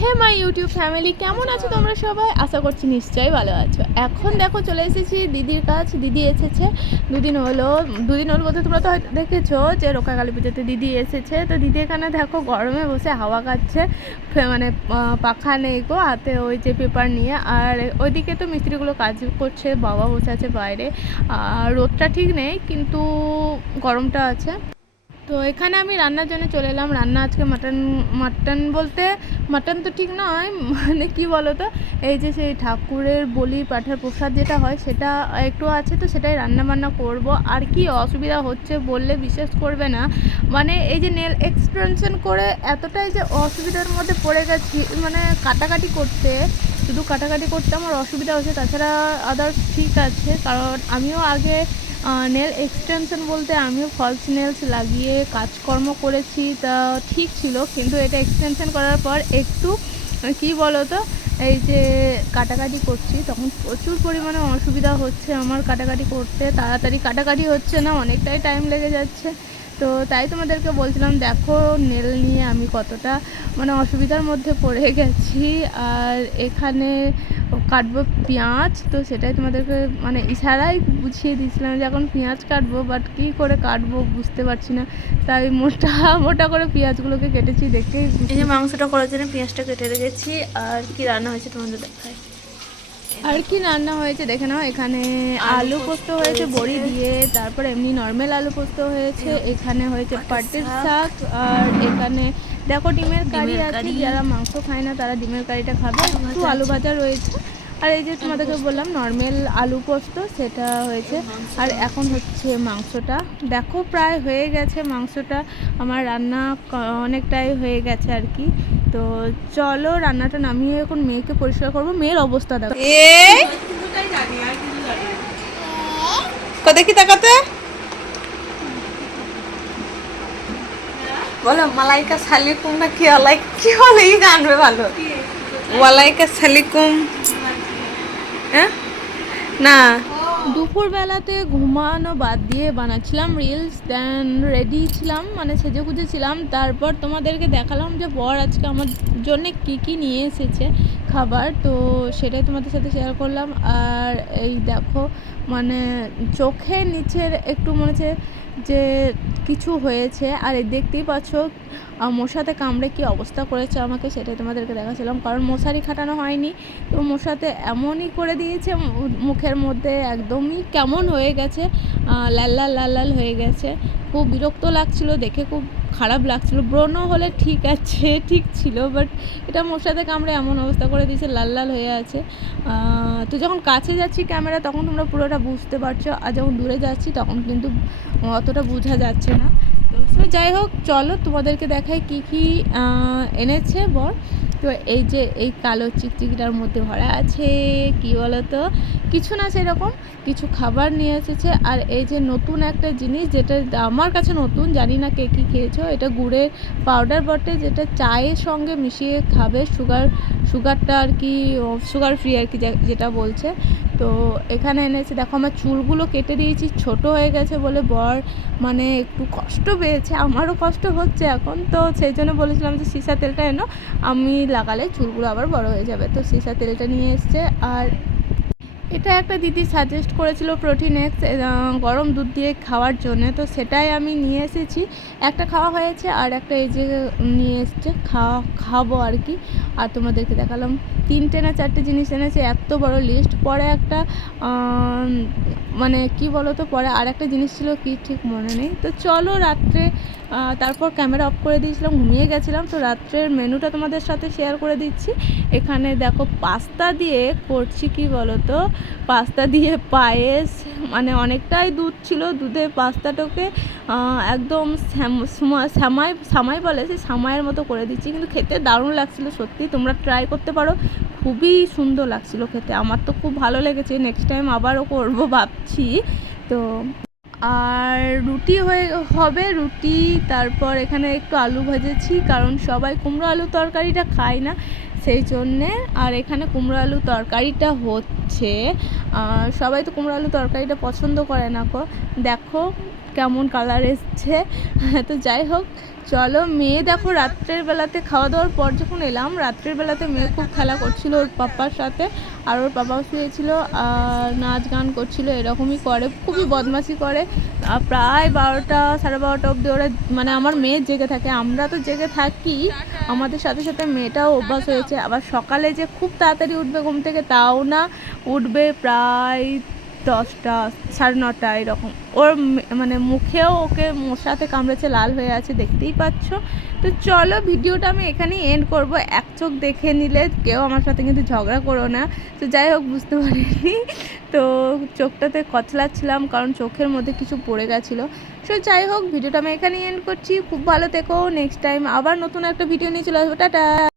Hey my YouTube family, কেমন আছো তোমরা সবাই? আশা করছি নিশ্চয়ই ভালো আছো। এখন দেখো চলে এসেছি দিদির কাছ দিদি এসেছে। দুদিন হলো দুদিন হলো বলতে তোমরা তো দেখেছ যে রোকা কালী পুজোতে দিদি এসেছে। তো দিদি এখানে দেখো গরমে বসে হাওয়া খাচ্ছে। মানে পাখা নেই গো, হাতে ওই যে পেপার নিয়ে। আর ওইদিকে তো মিস্ত্রিগুলো কাজ করছে, বাবা বসে আছে বাইরে। আর রোদটা ঠিক নেই, কিন্তু গরমটা আছে। তো এখানে আমি রান্নার জন্য চলে এলাম। রান্না আজকে মাটন মাটন বলতে মাটন তো ঠিক নয় মানে কি বলো তো এই যে সেই ঠাকুরের বলি, পাঠার প্রসাদ যেটা হয়, সেটা একটু আছে তো, সেটাই রান্না বান্না করব। আর কি অসুবিধা হচ্ছে বললে বিশ্বাস করবে না। মানে এই যে নেল এক্সটেনশন করে এতটাই যে অসুবিধার মধ্যে পড়ে গেছি মানে কাটাকাটি করতে, শুধু কাটাকাটি করতে আমার অসুবিধা হচ্ছে। তাছাড়া আদার্স ঠিক আছে, কারণ আমিও আগে নেল এক্সটেনশন বলতে আমিও ফলস নেলস লাগিয়ে কাজকর্ম করেছি, তা ঠিক ছিল, কিন্তু এটা এক্সটেনশন করার পর একটু কি বলো তো এই যে কাটাকাটি করছি, তখন প্রচুর পরিমাণে অসুবিধা হচ্ছে আমার কাটাকাটি করতে, তাড়াতাড়ি কাটাকাটি হচ্ছে না, অনেকটাই টাইম লেগে যাচ্ছে। তো তাই তোমাদেরকে বলছিলাম, দেখো নেল নিয়ে আমি কতটা মানে অসুবিধার মধ্যে পড়ে গেছি, আর এখানে কাটবো পেঁয়াজ তো সেটাই তোমাদেরকে মানে ইশারাই বুঝিয়ে দিয়েছিলাম যে এখন পেঁয়াজ কাটবো বাট কী করে কাটবো বুঝতে পারছি না। তাই মোটা মোটা করে পেঁয়াজগুলোকে কেটেছি দেখতেই এই যে মাংসটা করার জন্য পেঁয়াজটা কেটে রেখেছি আর কি রান্না হয়েছে তোমাদের দেখাই। আর কি রান্না হয়েছে দেখে নাও এখানে আলু পোস্ত হয়েছে বড়ি দিয়ে তারপর এমনি নর্মাল আলু পোস্ত হয়েছে এখানে হয়েছে পাটের শাক আর এখানে দেখো ডিমের কারি আছে যারা মাংস খায় না তারা ডিমের কারিটা খাবে। একটু আলু ভাজা রয়েছে। আর এই যে তোমাদেরকে বললাম নর্মাল আলু পোস্ত সেটা হয়েছে। আর এখন হচ্ছে মাংসটা। দেখো প্রায় হয়ে গেছে মাংসটা। আমার রান্না অনেকটাই হয়ে গেছে আর কি। তো চলো রান্নাটা নামিয়ে এখন মেয়েকে পরিষ্কার করব। মেয়ের অবস্থা দেখো। দেখি তাকাতে। বলো, মালাইকা সালিকুম না কি আলাই কি বলে এই গানবে ভালো। ওয়ালাইকা সালিকুম। হ্যাঁ? না। দুপুরবেলাতে ঘুমানো বাদ দিয়ে বানাচ্ছিলাম রিলস দেন রেডি ছিলাম মানে সেজে গুজে ছিলাম। তারপর তোমাদেরকে দেখালাম যে বর আজকে আমার জন্য কি কি নিয়ে এসেছে খাবার। তো সেটাই তোমাদের সাথে শেয়ার করলাম। আর এই দেখো মানে চোখের নিচের একটু মনে হচ্ছে যে কিছু হয়েছে। আর দেখতেই পাচ্ছ মশাতে কামড়ে কি অবস্থা করেছে আমাকে সেটাই তোমাদেরকে দেখাচ্ছিলাম কারণ মশারি খাটানো হয়নি, তো মশাতে এমনই করে দিয়েছে মুখের মধ্যে একদমই কেমন হয়ে গেছে লাল লাল লাল লাল হয়ে গেছে। খুব বিরক্ত লাগছিল, দেখে খুব খারাপ লাগছিল। ব্রণ হলে ঠিক আছে, ঠিক ছিল বাট এটা মোর সাথে কামড়ে এমন অবস্থা করে দিয়েছে, লাল লাল হয়ে আছে। তো যখন কাছে যাচ্ছি ক্যামেরা, তখন তোমরা পুরোটা বুঝতে পারছ, আর যখন দূরে যাচ্ছি, তখন কিন্তু অতটা বোঝা যাচ্ছে না। তো যাই হোক, চলো তোমাদেরকে দেখাই কী কী এনেছে বর। তো এই যে এই কালো চিকচিকিটার মধ্যে ভরা আছে, কি বলো তো কিছু না সেরকম, কিছু খাবার নিয়ে এসেছে। আর এই যে নতুন একটা জিনিস যেটা আমার কাছে নতুন, জানি না কে কী খেয়েছো, এটা গুড়ের পাউডার বটে, যেটা চায়ের সঙ্গে মিশিয়ে খাবে সুগার সুগারটা আর কি সুগার ফ্রি আর কি, যেটা বলছে। তো এখানে এনেছে, দেখো আমার চুলগুলো কেটে দিয়েছি, ছোট হয়ে গেছে বলে বর মানে একটু কষ্ট পেয়েছে, আমারও কষ্ট হচ্ছে এখন। তো সেই জন্য বলেছিলাম যে সীসা তেলটা এনো, আমি লাগালে চুলগুলো আবার বড় হয়ে যাবে। তো সীসা তেলটা নিয়ে এসছে আর এটা একটা দিদি সাজেস্ট করেছিল প্রোটিন এক্স গরম দুধ দিয়ে খাওয়ার জন্য। তো সেটাই আমি নিয়ে এসেছি। একটা খাওয়া হয়েছে আর একটা এই যে নিয়ে এসছে, খাওয়া, খাব আর কি। আর তোমাদেরকে দেখালাম তিনটে না চারটে জিনিস এনেছে, এত বড় লিস্ট পরে একটা মানে কি বলো তো পরে আর একটা জিনিস ছিল কি ঠিক মনে নেই। তো চলো রাত্রে তারপর ক্যামেরা অফ করে দিয়েছিলাম, ঘুমিয়ে গেছিলাম। তো রাত্রের মেনুটা তোমাদের সাথে শেয়ার করে দিচ্ছি। এখানে দেখো পাস্তা দিয়ে করছি কি বলো তো পাস্তা দিয়ে পায়েস মানে অনেকটাই দুধ ছিল, দুধে পাস্তাটাকে একদম সামাই সামাই বলে সেই সামাইয়ের মতো করে দিচ্ছি, কিন্তু খেতে দারুণ লাগছিল, সত্যি তোমরা ট্রাই করতে পারো। খুবই সুন্দর লাগছিল খেতে, আমার তো খুব ভালো লেগেছে নেক্সট টাইম আবারও করব ভাবছি। তো, আর রুটি হয়ে, হবে রুটি, তারপর এখানে একটু আলু ভেজেছি, কারণ সবাই কুমড়ো আলু তরকারিটা খায় না। সেই জন্যে। আর এখানে কুমড়ো আলু তরকারিটা হচ্ছে। সবাই তো কুমড়ো আলু তরকারিটা পছন্দ করে না কো। দেখো কেমন কালার এসছে। তো যাই হোক, চলো মেয়ে দেখো রাত্রের বেলাতে খাওয়া দাওয়ার পর যখন এলাম, রাত্রের বেলাতে মেয়ে খুব খেলা করছিল ওর পাপার সাথে। আর ওর বাবাও শুয়েছিল আর নাচ গান করছিল, এরকমই করে, খুবই বদমাশি করে। প্রায় বারোটা, সাড়ে বারোটা অবধি ওরা মানে আমার মেয়ে জেগে থাকে। আমরা তো জেগে থাকি, আমাদের সাথে সাথে মেয়েটাও অভ্যাস হয়েছে। আবার সকালে যে খুব তাড়াতাড়ি উঠবে ঘুম থেকে, তাও না, উঠবে প্রায় দশটা, সাড়ে নটা এরকম। ওর মানে মুখেও ওকে মশাতে কামড়েছে, লাল হয়ে আছে, দেখতেই পাচ্ছ। তো চলো ভিডিওটা আমি এখানেই এন্ড করব। এক চোখ দেখে নিলে কেউ আমার সাথে কিন্তু ঝগড়া করো না। তো যাই হোক, বুঝতে পারিনি। তো চোখটাতে কচলাচ্ছিলাম কারণ চোখের মধ্যে কিছু পড়ে গেছিল। সো যাই হোক, ভিডিওটা আমি এখানেই এন্ড করছি। খুব ভালো থেকো। নেক্সট টাইম আবার নতুন একটা ভিডিও নিয়ে চলে আসব। টাটা!